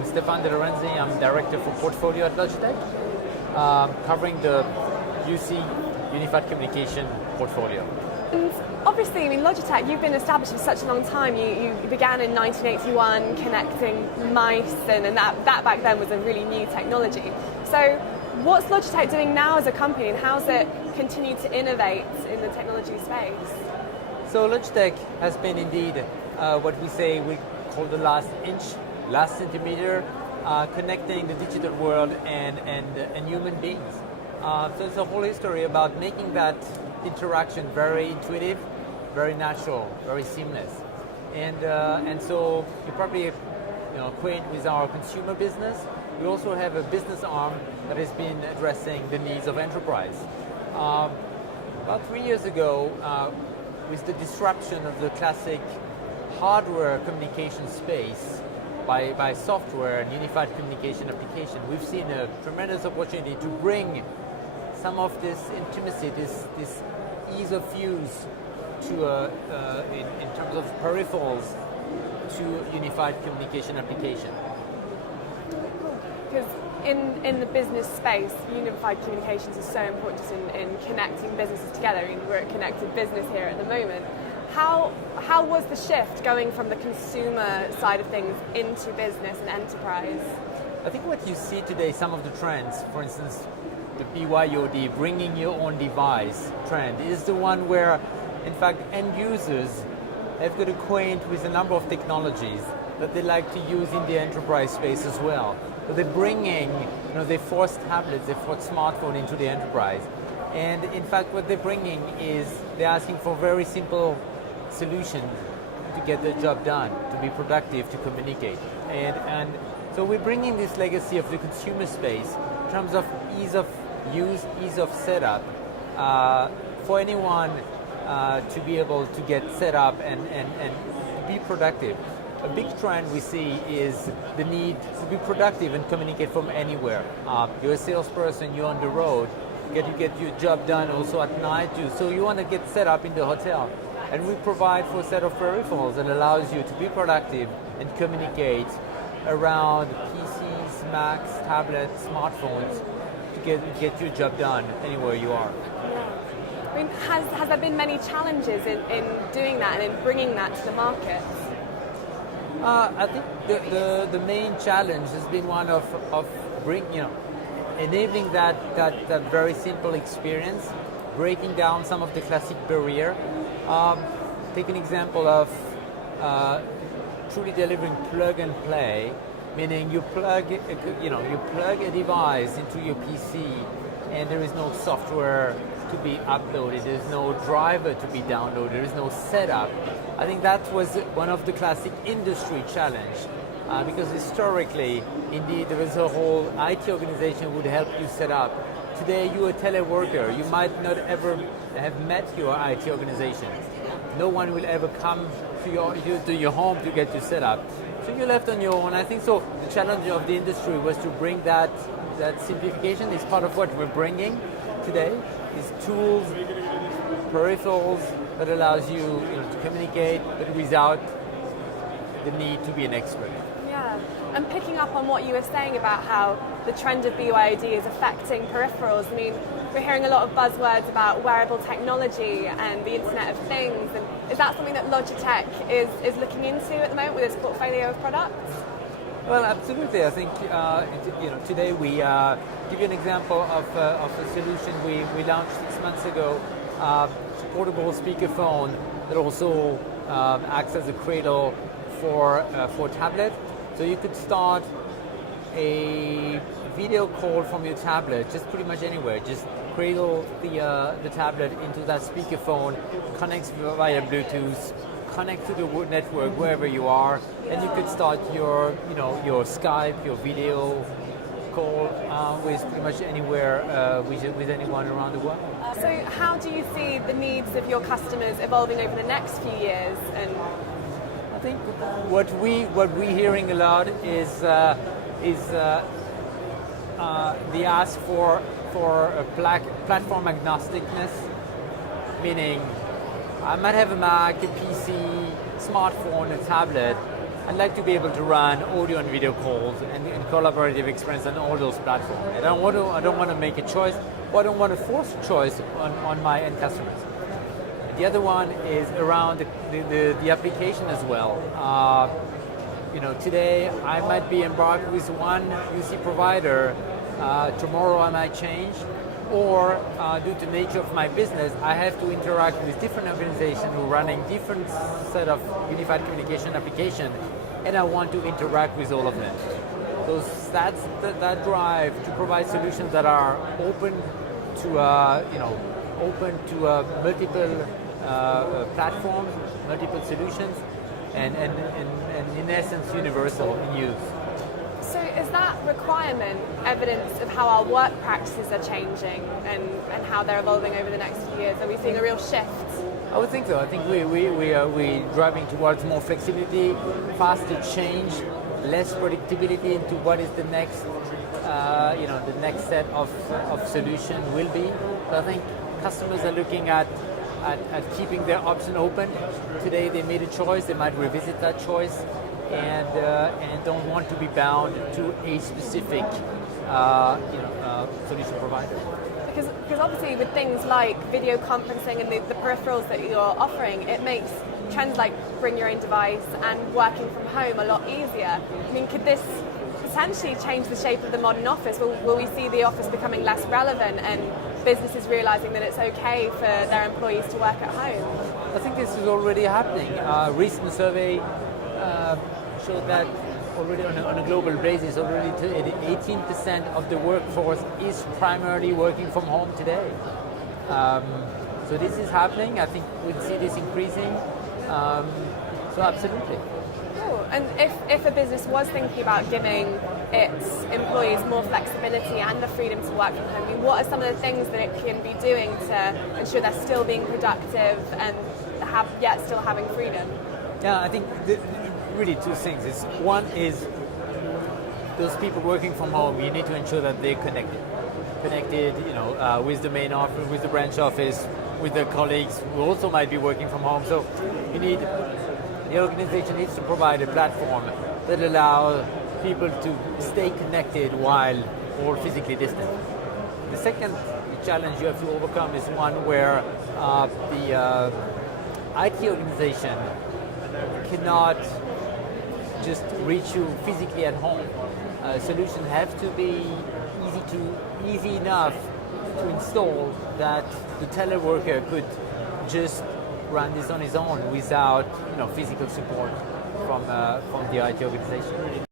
I'm Stefan De Lorenzi. I'm Director for Portfolio at Logitech, covering the UC, Unified Communication portfolio. And obviously, Logitech, you've been established for such a long time. You began in 1981 connecting mice, and that back then was a really new technology. So what's Logitech doing now as a company, and how's it continued to innovate in the technology space? So Logitech has been indeed what we call the last inch, last centimeter, connecting the digital world and human beings. So it's a whole history about making that interaction very intuitive, very natural, very seamless. And so you're probably acquainted with our consumer business. We also have a business arm that has been addressing the needs of enterprise. About 3 years ago, with the disruption of the classic hardware communication space by software and unified communication application, we've seen a tremendous opportunity to bring some of this intimacy, this ease of use to in terms of peripherals to unified communication application. Because in the business space, unified communications is so important just in connecting businesses together. We're at Connected Business here at the moment. How was the shift going from the consumer side of things into business and enterprise? I think what you see today, some of the trends, for instance, the BYOD, bringing your own device trend, is the one where, in fact, end users have got acquainted with a number of technologies that they like to use in the enterprise space as well. So they're bringing, they force tablets, they force smartphone into the enterprise. And in fact, what they're bringing is they're asking for very simple solutions to get the job done, to be productive, to communicate. And so we're bringing this legacy of the consumer space in terms of ease of use, ease of setup, for anyone to be able to get set up and be productive. A big trend we see is the need to be productive and communicate from anywhere. You're a salesperson, you're on the road, you get your job done also at night too. So you want to get set up in the hotel. And we provide for a set of peripherals that allows you to be productive and communicate around PCs, Macs, tablets, smartphones to get your job done anywhere you are. Yeah. Has there been many challenges in doing that and in bringing that to the market? I think the main challenge has been one of enabling that very simple experience, breaking down some of the classic barrier. Take an example of truly delivering plug and play, meaning you plug a device into your PC, and there is no software to be uploaded, there's no driver to be downloaded, there is no setup. I think that was one of the classic industry challenge, because historically, indeed, there was a whole IT organization would help you set up. Today, you're a teleworker. You might not ever have met your IT organization. No one will ever come to your home to get you set up. So you're left on your own. I think so. The challenge of the industry was to bring that simplification. Is part of what we're bringing today. Is tools, peripherals that allows you to communicate, but without the need to be an expert. Yeah, and picking up on what you were saying about how the trend of BYOD is affecting peripherals. We're hearing a lot of buzzwords about wearable technology and the Internet of Things. And is that something that Logitech is looking into at the moment with its portfolio of products? Well, absolutely. I think today we give you an example of a solution we launched 6 months ago. Portable speakerphone that also acts as a cradle for tablet. So you could start a video call from your tablet, just pretty much anywhere. Just cradle the tablet into that speakerphone, connects via Bluetooth, connect to the network wherever you are, and you could start your Skype, your video call with pretty much anywhere with anyone around the world. So how do you see the needs of your customers evolving over the next few years? And I think what we're hearing a lot is the ask for a platform agnosticness, meaning I might have a Mac, a PC, smartphone, a tablet, I'd like to be able to run audio and video calls and collaborative experience on all those platforms. And I don't want to make a choice, or I don't want to force a choice on my end customers. The other one is around the application as well. Today I might be embarked with one UC provider. Tomorrow I might change, or due to the nature of my business, I have to interact with different organizations who are running different set of unified communication application, and I want to interact with all of them. So that's that drive to provide solutions that are open to multiple platforms, multiple solutions, and in essence universal in use. So is that requirement evidence of how our work practices are changing and how they're evolving over the next few years? Are we seeing a real shift? I would think so. I think we are driving towards more flexibility, faster change, less predictability into what is the next the next set of solution will be. So I think customers are looking at keeping their option open. Today they made a choice, they might revisit that choice, and don't want to be bound to a specific solution provider. Because obviously with things like video conferencing and the peripherals that you're offering, it makes trends like bring your own device and working from home a lot easier. I mean, could this potentially change the shape of the modern office? Will we see the office becoming less relevant and businesses realizing that it's okay for their employees to work at home? I think this is already happening. A recent survey showed that already on a global basis, already 18% of the workforce is primarily working from home today. So this is happening. I think we'll see this increasing. So absolutely. Cool. And if a business was thinking about giving its employees more flexibility and the freedom to work from home, I mean, what are some of the things that it can be doing to ensure they're still being productive and yet still having freedom? Yeah, I think really two things. One is those people working from home, you need to ensure that they're connected, with the main office, with the branch office, with their colleagues who also might be working from home. So the organization needs to provide a platform that allows people to stay connected while all physically distant. The second challenge you have to overcome is one where the IT organization cannot just reach you physically at home. Solutions have to be easy enough to install that the teleworker could just run this on his own without physical support from the IT organization.